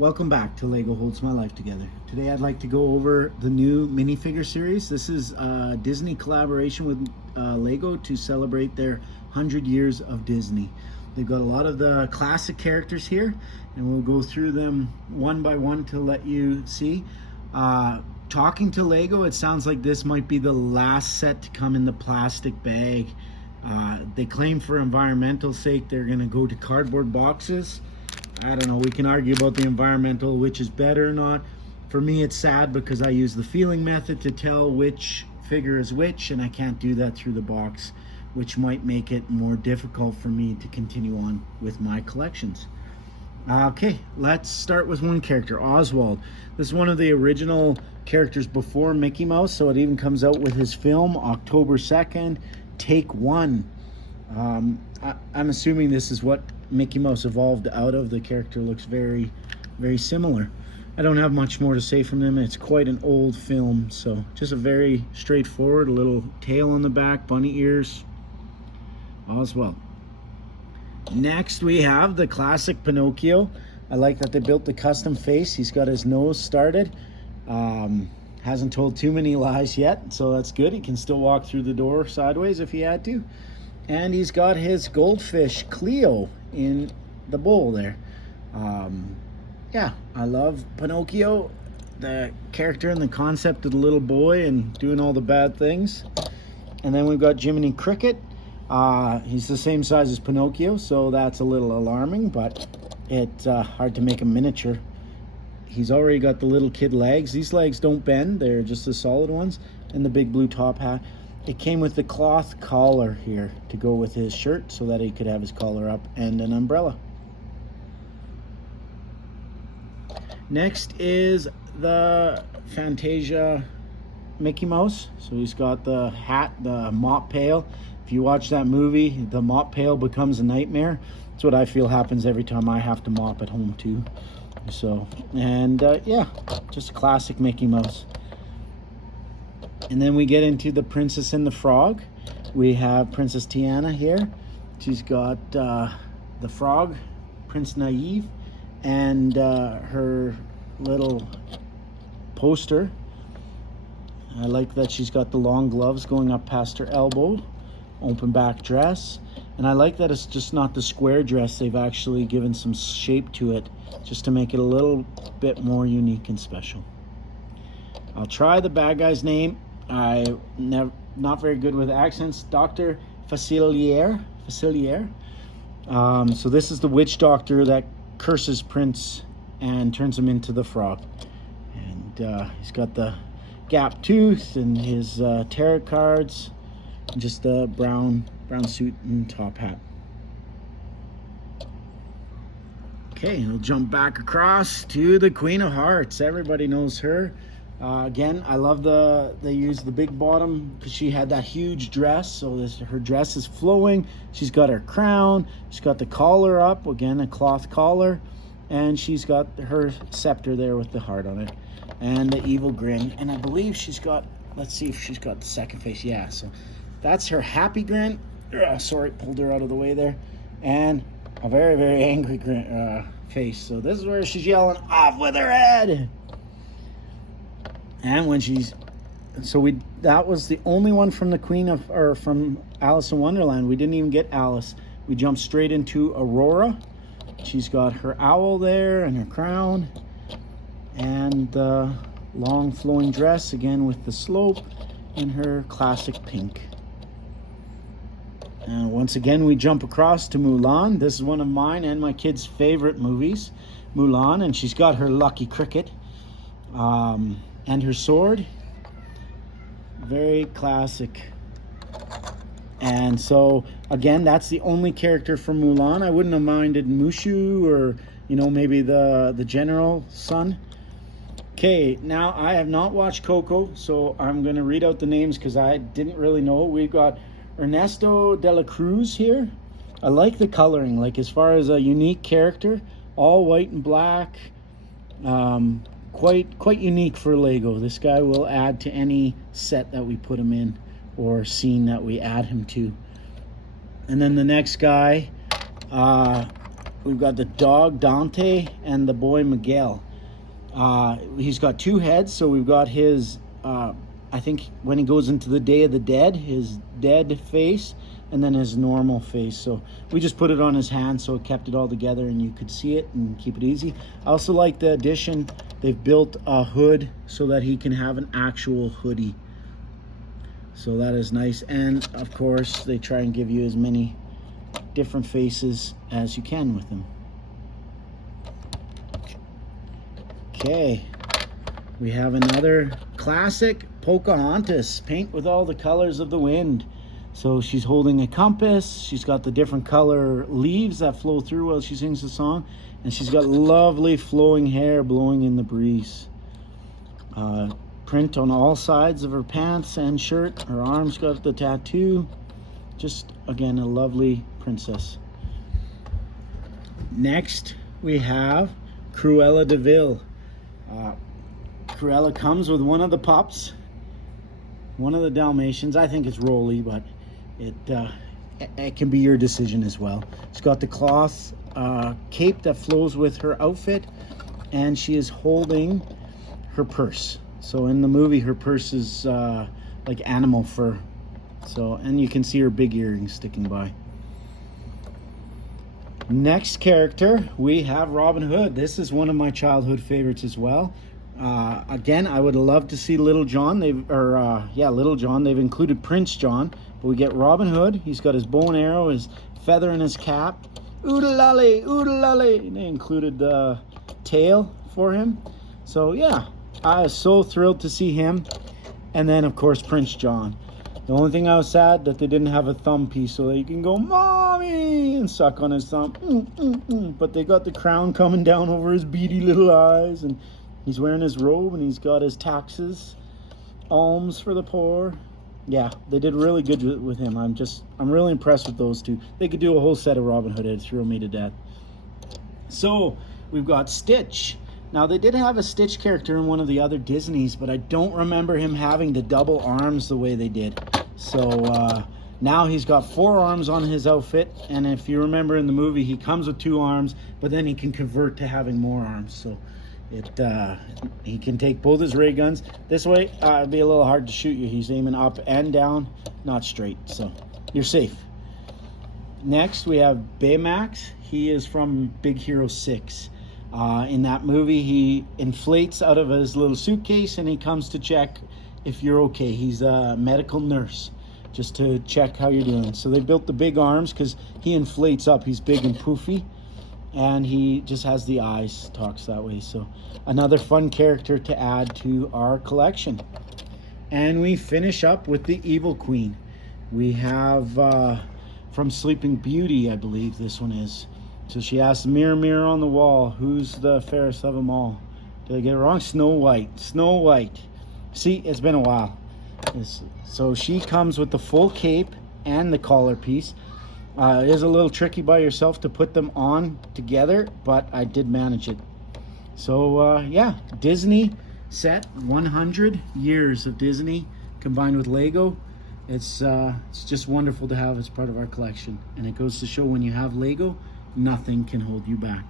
Welcome back to Lego Holds My Life Together. Today I'd like to go over the new minifigure series. This is a Disney collaboration with Lego to celebrate their 100 years of Disney. They've got a lot of the classic characters here, and we'll go through them one by one to let you see. Talking to Lego, it sounds like this might be the last set to come in the plastic bag. They claim for environmental sake they're going to go to cardboard boxes. I don't know, we can argue about the environmental, which is better or not. For me, it's sad because I use the feeling method to tell which figure is which, and I can't do that through the box, which might make it more difficult for me to continue on with my collections. Okay, let's start with one character, Oswald. This is one of the original characters before Mickey Mouse, so it even comes out with his film, October 2nd, Take One. I'm assuming this is what Mickey Mouse evolved out of. The character looks very, very similar. I don't have much more to say from them. It's quite an old film, so just a very straightforward, a little tail on the back, bunny ears, Oswald. Next we have the classic Pinocchio. I like that they built the custom face. He's got his nose started. Hasn't told too many lies yet, so that's good. He can still walk through the door sideways if he had to. And he's got his goldfish Cleo in the bowl there. Yeah, I love Pinocchio, the character and the concept of the little boy and doing all the bad things. And then we've got Jimney Cricket. He's the same size as Pinocchio, so that's a little alarming, but it's hard to make a miniature. He's already got the little kid legs. These legs don't bend, they're just the solid ones, and the big blue top hat. It came with the cloth collar here to go with his shirt so that he could have his collar up and an umbrella. Next is the Fantasia Mickey Mouse. So he's got the hat, the mop pail. If you watch that movie, the mop pail becomes a nightmare. That's what I feel happens every time I have to mop at home too. So, and yeah, just a classic Mickey Mouse. And then we get into the Princess and the Frog. We have Princess Tiana here. She's got the frog, Prince Naive, and her little poster. I like that she's got the long gloves going up past her elbow, open back dress. And I like that it's just not the square dress. They've actually given some shape to it just to make it a little bit more unique and special. I'll try the bad guy's name. Not very good with accents. Dr. Facilier. So this is the witch doctor that curses Prince and turns him into the frog. And he's got the gap tooth and his tarot cards, and just a brown suit and top hat. Okay, we'll jump back across to the Queen of Hearts. Everybody knows her. Again, I love they use the big bottom because she had that huge dress, so her dress is flowing. She's got her crown, she's got the collar up, again a cloth collar, and she's got her scepter there with the heart on it, and the evil grin. And I believe she's got, let's see if she's got the second face. Yeah, so that's her happy grin. Sorry, pulled her out of the way there. And a very, very angry grin, face. So this is where she's yelling, "Off with her head!" And when that was the only one from from Alice in Wonderland. We didn't even get Alice. We jumped straight into Aurora. She's got her owl there and her crown and the long flowing dress, again with the slope, and her classic pink. And once again, we jump across to Mulan. This is one of mine and my kids' favorite movies, Mulan, and she's got her lucky cricket. And her sword, very classic. And so again, that's the only character from Mulan. I wouldn't have minded Mushu or maybe the general son. Okay, now I have not watched CoCo, so I'm going to read out the names because I didn't really know. We've got Ernesto de la Cruz here. I like the coloring, like as far as a unique character, all white and black. Quite unique for Lego. This guy will add to any set that we put him in or scene that we add him to. And then the next guy, we've got the dog Dante and the boy Miguel. He's got two heads, so we've got his, I think when he goes into the Day of the Dead, his dead face, and then his normal face. So we just put it on his hand so it kept it all together and you could see it and keep it easy. I also like the addition, they've built a hood so that he can have an actual hoodie. So that is nice. And of course, they try and give you as many different faces as you can with them. Okay, we have another classic Pocahontas, paint with all the colors of the wind. So she's holding a compass, she's got the different color leaves that flow through while she sings the song, and she's got lovely flowing hair blowing in the breeze. Print on all sides of her pants and shirt. Her arms got the tattoo. Just, again, a lovely princess. Next, we have Cruella de Vil. Cruella comes with one of the pups, one of the Dalmatians. I think it's Rolly, but it can be your decision as well. It's got the cloth cape that flows with her outfit, and she is holding her purse. So in the movie, her purse is like animal fur. So, and you can see her big earrings sticking by. Next character, we have Robin Hood. This is one of my childhood favorites as well. Again, I would love to see Little John. Little John. They've included Prince John, but we get Robin Hood. He's got his bow and arrow, his feather in his cap. Oodalale, oodalale. They included the tail for him. So yeah, I was so thrilled to see him. And then of course Prince John. The only thing I was sad that they didn't have a thumb piece so that you can go, "Mommy," and suck on his thumb. But they got the crown coming down over his beady little eyes, and he's wearing his robe, and he's got his taxes, alms for the poor. Yeah, they did really good with him. I'm really impressed with those two. They could do a whole set of Robin Hood. It'd thrill me to death. So we've got Stitch. Now, they did have a Stitch character in one of the other Disneys, but I don't remember him having the double arms the way they did. So now he's got 4 arms on his outfit, and if you remember in the movie, he comes with 2 arms, but then he can convert to having more arms. So he can take both his ray guns. This way, it'd be a little hard to shoot you. He's aiming up and down, not straight, so you're safe. Next, we have Baymax. He is from Big Hero 6. In that movie, he inflates out of his little suitcase and he comes to check if you're okay. He's a medical nurse, just to check how you're doing. So they built the big arms because he inflates up. He's big and poofy, and he just has the eyes, talks that way. So another fun character to add to our collection. And we finish up with the Evil Queen. We have from Sleeping Beauty, I believe this one is. So she asks, "Mirror, mirror on the wall, who's the fairest of them all?" Did I get it wrong? Snow White. Snow White. See, it's been a while. So she comes with the full cape and the collar piece. It is a little tricky by yourself to put them on together, but I did manage it. So yeah, Disney set, 100 years of Disney combined with Lego. It's just wonderful to have as part of our collection. And it goes to show when you have Lego, nothing can hold you back.